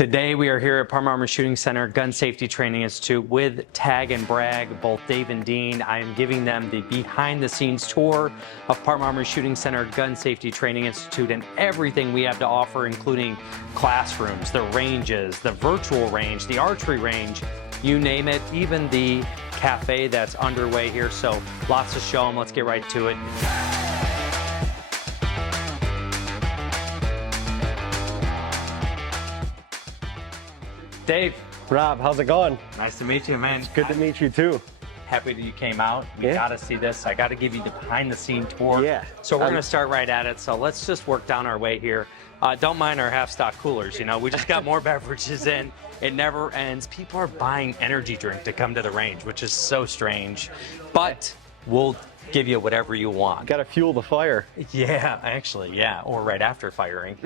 Today we are here at Parma Armory Shooting Center Gun Safety Training Institute with TagNBrag, both Dave and Dean. I am giving them the behind-the-scenes tour of Parma Armory Shooting Center Gun Safety Training Institute and everything we have to offer, including classrooms, the ranges, the virtual range, the archery range, you name it, even the cafe that's underway here. So lots to show them. Let's get right to it. Dave. Rob, how's it going? Nice to meet you, man. It's good to meet you too. Happy that you came out. We gotta see this. I gotta give you the behind-the-scene tour. Yeah. So we're gonna start right at it. So let's just work down our way here. Don't mind our half-stock coolers. You know, we just got more beverages in. It never ends. People are buying energy drink to come to the range, which is so strange. But we'll give you whatever you want. Got to fuel the fire. Yeah, actually, yeah, or right after firing,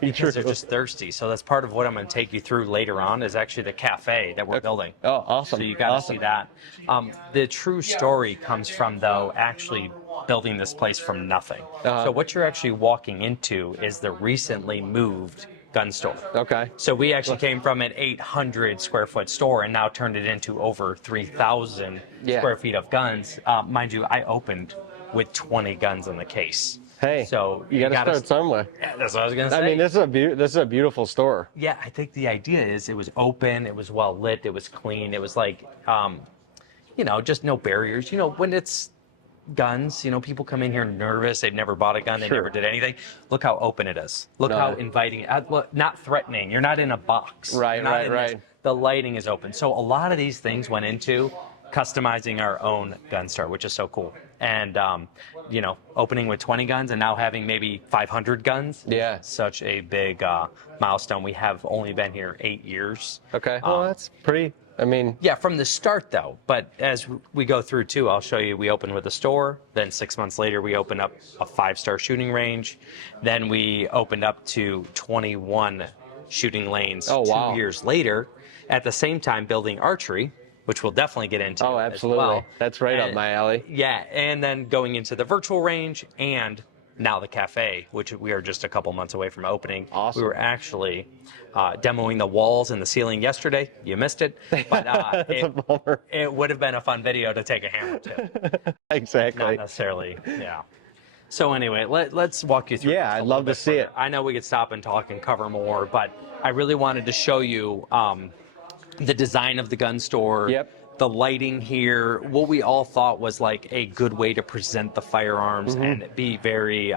because they're just thirsty. So that's part of what I'm going to take you through later on is actually the cafe that we're building. Oh, awesome. So you got to see that. The true story comes from, though, actually building this place from nothing. So what you're actually walking into is the recently moved gun store. Okay. So we actually came from an 800 square foot store and now turned it into over 3,000 square feet of guns. Mind you, I opened with 20 guns in the case. Hey, so you got to start somewhere. Yeah, that's what I was gonna say. I mean, this is a beautiful store. Yeah, I think the idea is it was open, it was well lit, it was clean, it was like, you know, just no barriers. You know, when it's guns, you know, people come in here nervous, they've never bought a gun, they never did anything. Look how open it is. Look how inviting, not threatening. You're not in a box. Right. The lighting is open. So a lot of these things went into customizing our own gun store, which is so cool. And, you know, opening with 20 guns and now having maybe 500 guns. Yeah. Such a big milestone. We have only been here 8 years. Okay. Well, that's pretty. I mean, yeah, from the start though, but as we go through too, I'll show you, we opened with a store, then 6 months later we opened up a 5-star shooting range, then we opened up to 21 shooting lanes 2 years later, at the same time building archery, which we'll definitely get into. Oh, absolutely. As well. That's right up my alley. Yeah, and then going into the virtual range and now the cafe, which we are just a couple months away from opening. Awesome. We were actually demoing the walls and the ceiling yesterday. You missed it, but That's a bummer. it would have been a fun video to take a hammer to. Exactly. Not necessarily, yeah. So anyway, let's walk you through. Yeah, I'd love to see it. I know we could stop and talk and cover more, but I really wanted to show you the design of the gun store. Yep. The lighting here, what we all thought was like a good way to present the firearms and be very,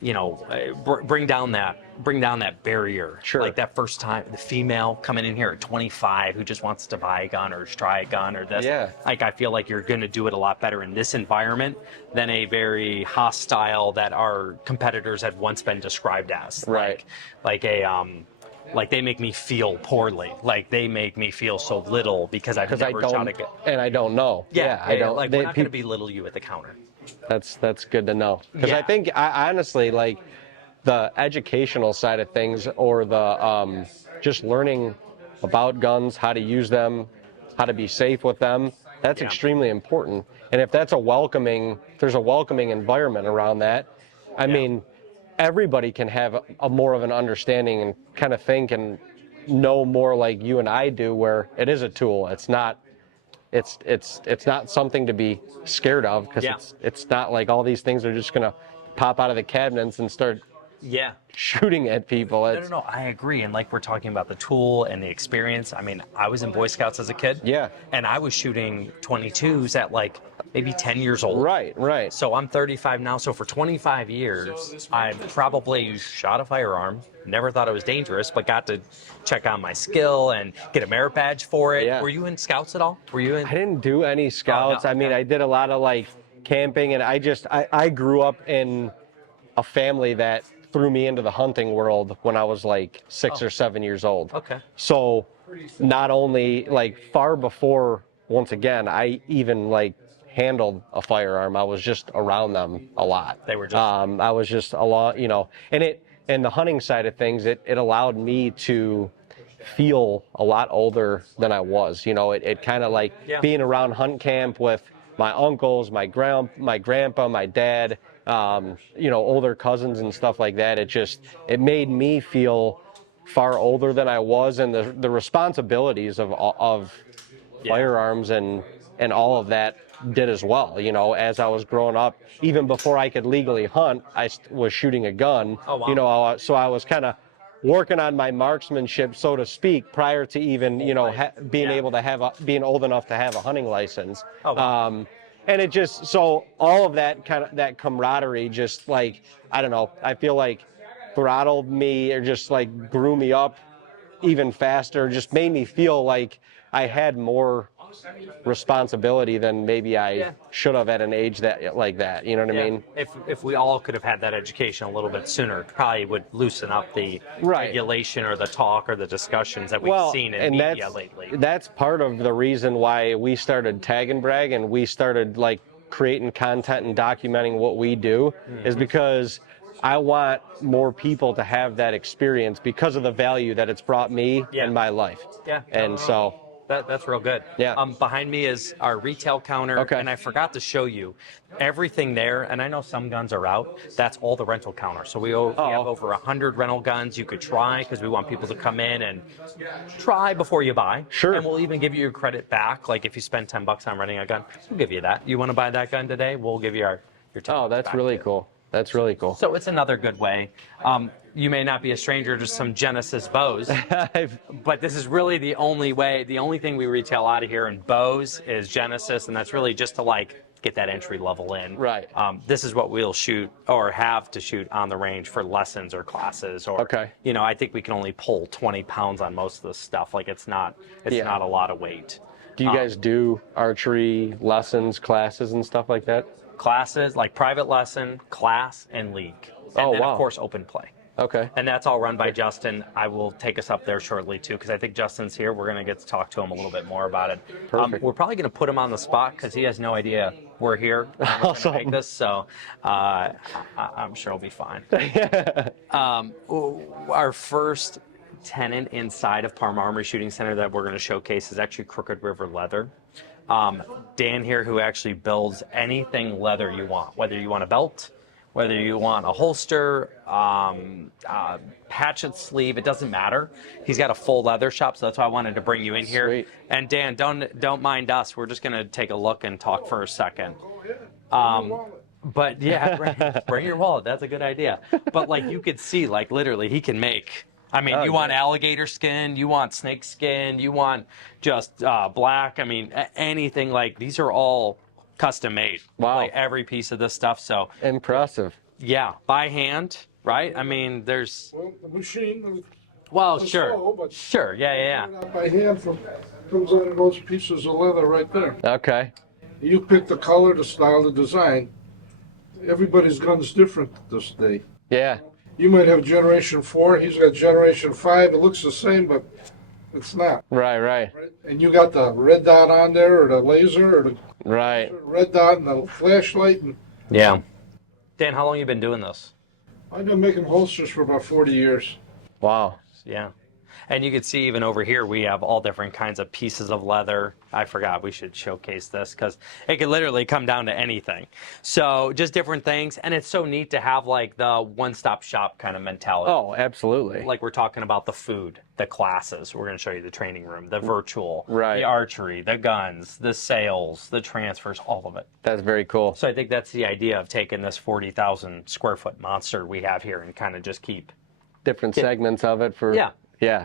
you know, bring down that barrier. Sure. Like that first time, the female coming in here at 25 who just wants to buy a gun or try a gun or this. Yeah. Like I feel like you're going to do it a lot better in this environment than a very hostile that our competitors had once been described as. Right. Like they make me feel poorly. Like they make me feel so little because I've never shot a gun. And I don't know. Yeah, I don't. Like we're not going to belittle you at the counter. That's good to know. Because I think I honestly like the educational side of things, or the just learning about guns, how to use them, how to be safe with them. That's extremely important. And if there's a welcoming environment around that, I mean, everybody can have a more of an understanding and kind of think and know more like you and I do, where it is a tool. It's not something to be scared of, because it's not like all these things are just going to pop out of the cabinets and start shooting at people. No, I agree. And like we're talking about the tool and the experience. I mean, I was in Boy Scouts as a kid. Yeah. And I was shooting 22s at like maybe 10 years old. Right. So I'm 35 now. So for 25 years, I probably shot a firearm. Never thought it was dangerous, but got to check on my skill and get a merit badge for it. Yeah. Were you in Scouts at all? Were you in? I didn't do any Scouts. I mean, I did a lot of like camping, and I grew up in a family that threw me into the hunting world when I was like 6 or 7 years old. Okay. So not only like far before, once again, I even like handled a firearm, I was just around them a lot. They were just I was just a lot, you know, and the hunting side of things, it allowed me to feel a lot older than I was. You know, it kind of like being around hunt camp with my uncles, my grandpa, my dad, you know, older cousins and stuff like that. It made me feel far older than I was, and the responsibilities of firearms and all of that did as well. You know, as I was growing up, even before I could legally hunt, I was shooting a gun. Oh, wow. You know, so I was kind of working on my marksmanship, so to speak, prior to even, you know, being able to have being old enough to have a hunting license. Oh, wow. And it just, so all of that that camaraderie just, like, I don't know, I feel like throttled me, or just like grew me up even faster, just made me feel like I had more responsibility than maybe I should have at an age that like that. You know what I mean? If we all could have had that education a little bit sooner, probably would loosen up the regulation or the talk or the discussions that we've seen in media lately. That's part of the reason why we started TagNBrag, and we started like creating content and documenting what we do, is because I want more people to have that experience because of the value that it's brought me in my life. Yeah. And so that's real good. Yeah. Behind me is our retail counter, and I forgot to show you everything there. And I know some guns are out. That's all the rental counter. So we have over 100 rental guns you could try, because we want people to come in and try before you buy. Sure. And we'll even give you your credit back. Like if you spend $10 on renting a gun, we'll give you that. You want to buy that gun today? We'll give you your $10 Oh, that's back really too. cool. That's really cool. So it's another good way. You may not be a stranger to some Genesis bows, but this is really the only way. The only thing we retail out of here in bows is Genesis, and that's really just to like get that entry level in. Right. This is what we'll shoot or have to shoot on the range for lessons or classes. Or you know, I think we can only pull 20 pounds on most of this stuff. Like it's not a lot of weight. Do you guys do archery lessons, classes, and stuff like that? Classes like private lesson, class, and league. And then, of course, open play. Okay. And that's all run by Justin. I will take us up there shortly, too, because I think Justin's here. We're going to get to talk to him a little bit more about it. Perfect. We're probably going to put him on the spot because he has no idea we're here. We're gonna make this, so I'm sure he'll be fine. Our first tenant inside of Parma Armory Shooting Center that we're going to showcase is actually Crooked River Leather. Dan here, who actually builds anything leather you want, whether you want a belt, whether you want a holster, hatchet sleeve, it doesn't matter. He's got a full leather shop, so that's why I wanted to bring you in here. Sweet. And Dan, don't mind us. We're just going to take a look and talk for a second. But yeah, bring your wallet. That's a good idea. But like you could see, like literally, he can make. I mean, you want alligator skin, you want snake skin, you want just black. I mean, anything. Like these are all custom made. Wow. Like every piece of this stuff. So impressive. Yeah, by hand, right? I mean, there's. Well, the machine. Well, sure. Slow, but Sure. Yeah. by hand comes out of those pieces of leather right there. Okay. You pick the color, the style, the design. Everybody's gun's different this day. Yeah. You might have Generation 4, he's got Generation 5. It looks the same, but it's not. Right. And you got the red dot on there, or the laser, or the red dot and the flashlight. And Yeah. Dan, how long you been doing this? I've been making holsters for about 40 years. Wow. Yeah. And you can see even over here, we have all different kinds of pieces of leather. I forgot we should showcase this because it could literally come down to anything. So just different things. And it's so neat to have like the one-stop shop kind of mentality. Oh, absolutely. Like we're talking about the food, the classes. We're going to show you the training room, the virtual, Right. the archery, the guns, the sales, the transfers, all of it. That's very cool. So I think that's the idea of taking this 40,000 square foot monster we have here and kind of just keep Different segments of it for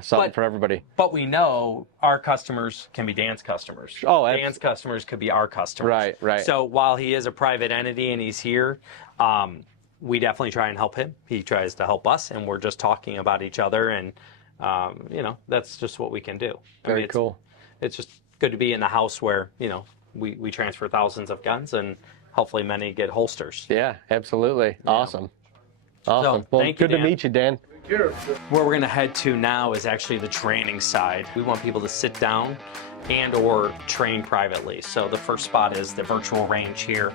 something for everybody. But we know our customers can be Dan's customers. Oh, Dan's customers could be our customers. Right. So while he is a private entity and he's here, we definitely try and help him. He tries to help us, and we're just talking about each other, and that's just what we can do. Very cool. It's just good to be in the house where we transfer thousands of guns, and hopefully many get holsters. Yeah, absolutely. Yeah. Awesome. So, Well, thank you, good to Dan. meet you, Dan. Here. Where we're going to head to now is actually the training side. We want people to sit down and or train privately. So the first spot is the virtual range here.